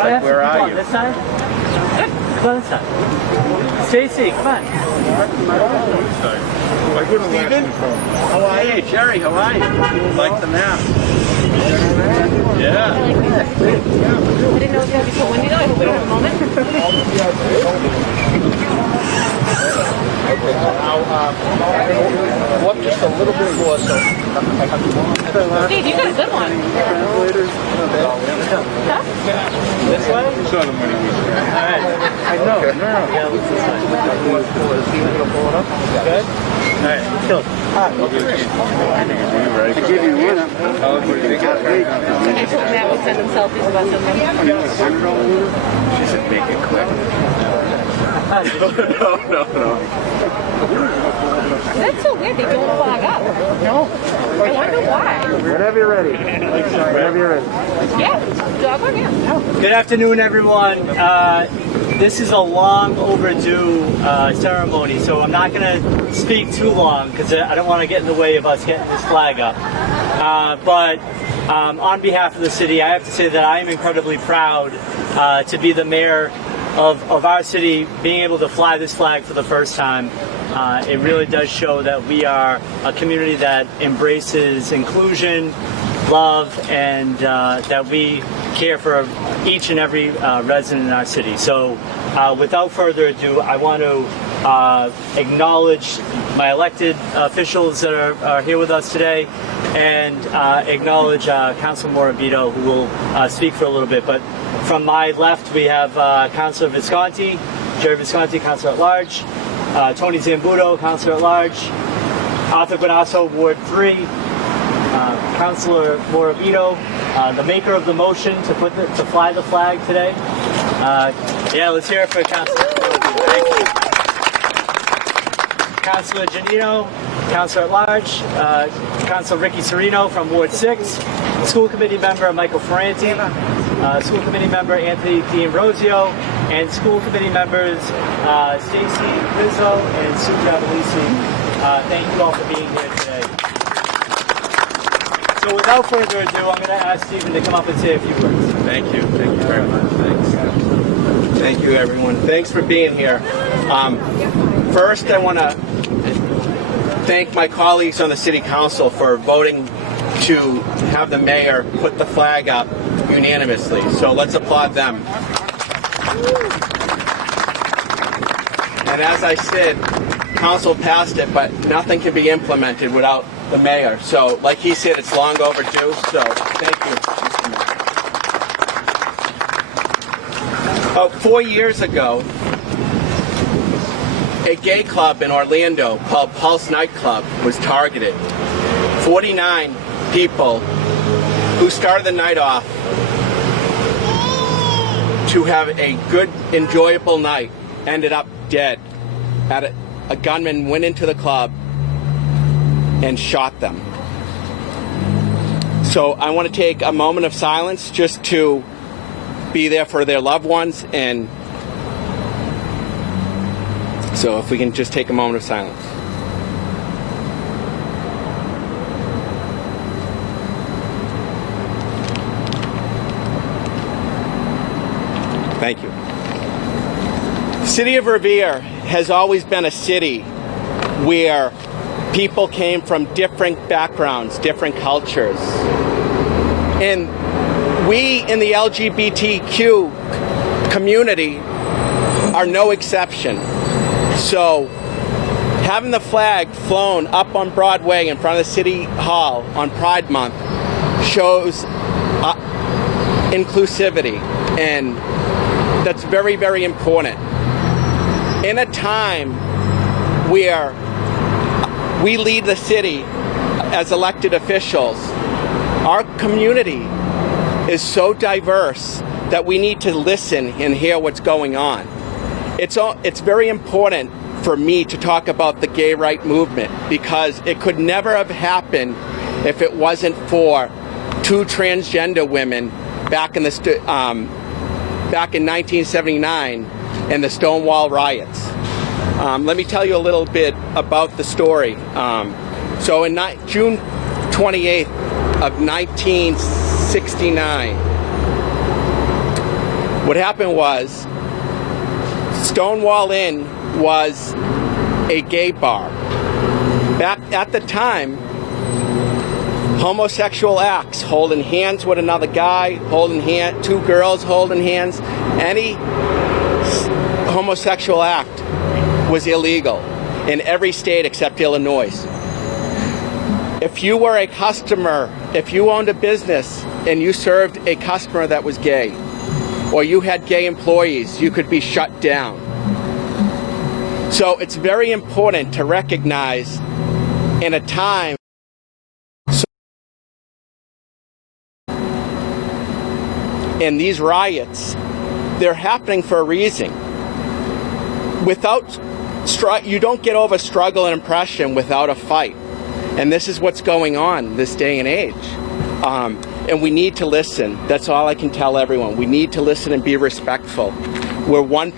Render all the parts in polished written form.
like, where are you? This side? Come on this side. Stacy, come on. Steven? How are you? Hey, Jerry, how are you? Like the map? Yeah. I didn't know it was going to be so windy though. I hope we don't have a moment. Go up just a little bit more so. Steve, you got a good one. Huh? This way? Saw the money. Alright. I know. No. Yeah, looks this way. Good? Alright, kill it. I give you one. I told Matt would send him selfies about something. She said make it quick. No. That's so weird. They don't flag up. No. I wonder why. Whenever you're ready. Whenever you're ready. Yeah, dog on yeah. Good afternoon, everyone. This is a long overdue ceremony, so I'm not going to speak too long because I don't want to get in the way of us getting this flag up. But on behalf of the city, I have to say that I am incredibly proud to be the mayor of our city, being able to fly this flag for the first time. It really does show that we are a community that embraces inclusion, love, and that we care for each and every resident in our city. So without further ado, I want to acknowledge my elected officials that are here with us today, and acknowledge Councilor Morabito, who will speak for a little bit. But from my left, we have Councilor Visconti, Jerry Visconti, Councilor at Large, Tony Zambuto, Councilor at Large, Arthur Guanasso, Ward 3, Councilor Morabito, the maker of the motion to fly the flag today. Yeah, let's hear it for Councilor Morabito. Thank you. Councilor Janino, Councilor at Large, Councilor Ricky Serino from Ward 6, School Committee Member Michael Ferranti, School Committee Member Anthony D'Ambrosio, and School Committee Members Stacy Rizzo and Sue Jabalisi. Thank you all for being here today. So without further ado, I'm going to ask Stephen to come up and say a few words. Thank you very much. Thanks. Thank you, everyone. Thanks for being here. First, I want to thank my colleagues on the City Council for voting to have the mayor put the flag up unanimously. So let's applaud them. And as I said, Council passed it, but nothing can be implemented without the mayor. So like he said, it's long overdue. So thank you. About 4 years ago, a gay club in Orlando called Pulse Nightclub was targeted. 49 people who started the night off to have a good, enjoyable night ended up dead. A gunman went into the club and shot them. So I want to take a moment of silence just to be there for their loved ones, and so if we can just take a moment of silence. Thank you. The city of Revere has always been a city where people came from different backgrounds, different cultures. And we in the LGBTQ community are no exception. So having the flag flown up on Broadway in front of the City Hall on Pride Month shows inclusivity, and that's very, very important. In a time where we lead the city as elected officials, our community is so diverse that we need to listen and hear what's going on. It's very important for me to talk about the gay rights movement, because it could never have happened if it wasn't for two transgender women back in 1979 in the Stonewall Riots. Let me tell you a little bit about the story. So in June 28th of 1969, What happened was Stonewall Inn was a gay bar. Back at the time, homosexual acts, holding hands with another guy, two girls holding hands, any homosexual act was illegal in every state except Illinois. If you were a customer, if you owned a business and you served a customer that was gay, or you had gay employees, you could be shut down. So it's very important to recognize in a time in these riots, they're happening for a reason. You don't get over struggle and oppression without a fight. And this is what's going on this day and age. And we need to listen. That's all I can tell everyone. We need to listen and be respectful. We're one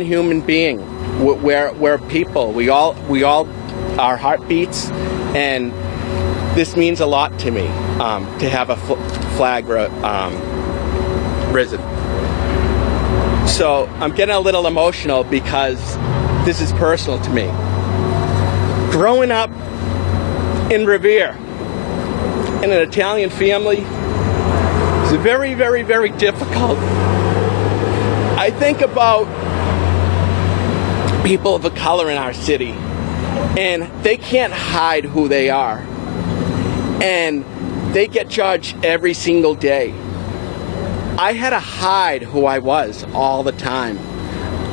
human being. We're people. We all our heartbeats, and this means a lot to me to have a flag risen. So I'm getting a little emotional because this is personal to me. Growing up in Revere, in an Italian family, is very, very, very difficult. I think about people of color in our city, and they can't hide who they are. And they get judged every single day. I had to hide who I was all the time.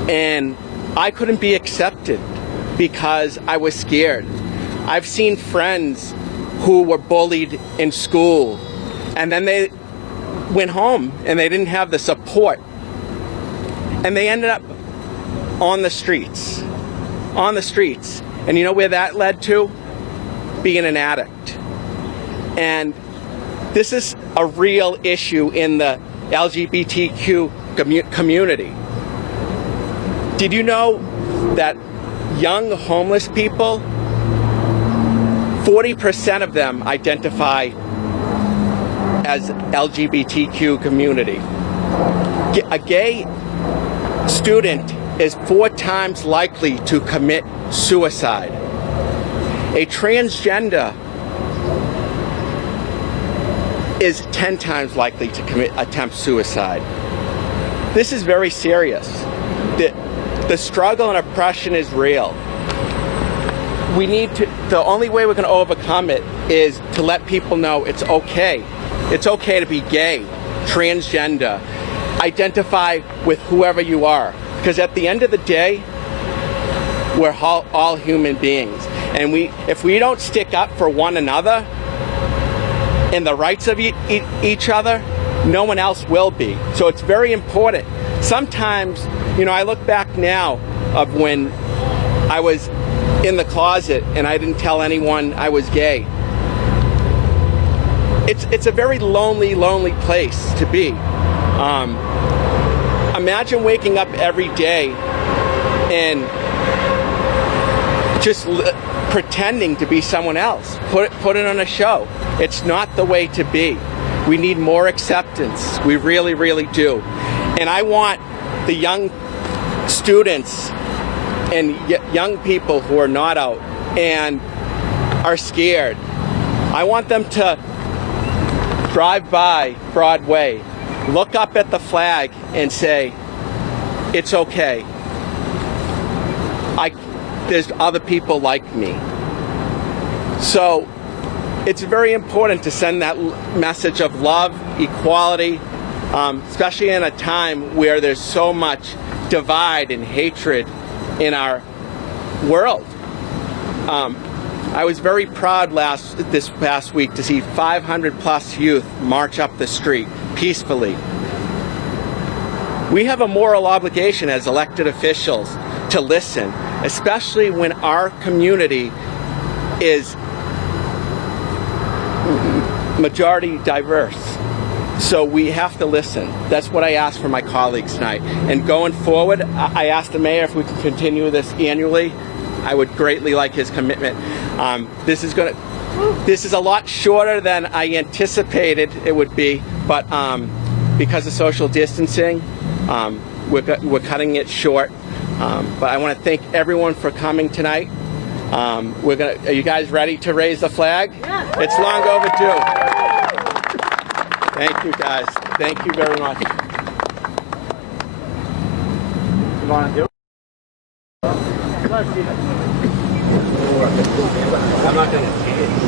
And I couldn't be accepted because I was scared. I've seen friends who were bullied in school, and then they went home and they didn't have the support. And they ended up on the streets. And you know where that led to? Being an addict. And this is a real issue in the LGBTQ community. Did you know that young homeless people, 40% of them identify as LGBTQ community? A gay student is 4 times likely to commit suicide. A transgender is 10 times likely to attempt suicide. This is very serious. The struggle and oppression is real. The only way we're going to overcome it is to let people know it's okay. It's okay to be gay, transgender, identify with whoever you are. Because at the end of the day, we're all human beings. And if we don't stick up for one another and the rights of each other, no one else will be. So it's very important. Sometimes, I look back now of when I was in the closet and I didn't tell anyone I was gay. It's a very lonely place to be. Imagine waking up every day and just pretending to be someone else. Put it on a show. It's not the way to be. We need more acceptance. We really, really do. And I want the young students and young people who are not out and are scared, I want them to drive by Broadway, look up at the flag and say, it's okay. There's other people like me. So it's very important to send that message of love, equality, especially in a time where there's so much divide and hatred in our world. I was very proud this past week to see 500 plus youth march up the street peacefully. We have a moral obligation as elected officials to listen, especially when our community is majority diverse. So we have to listen. That's what I asked for my colleagues tonight. And going forward, I asked the mayor if we can continue this annually. I would greatly like his commitment. This is a lot shorter than I anticipated it would be, but because of social distancing, we're cutting it short. But I want to thank everyone for coming tonight. Are you guys ready to raise the flag? Yeah. It's long overdue. Thank you, guys. Thank you very much. You want to do it? I'm not going to see it.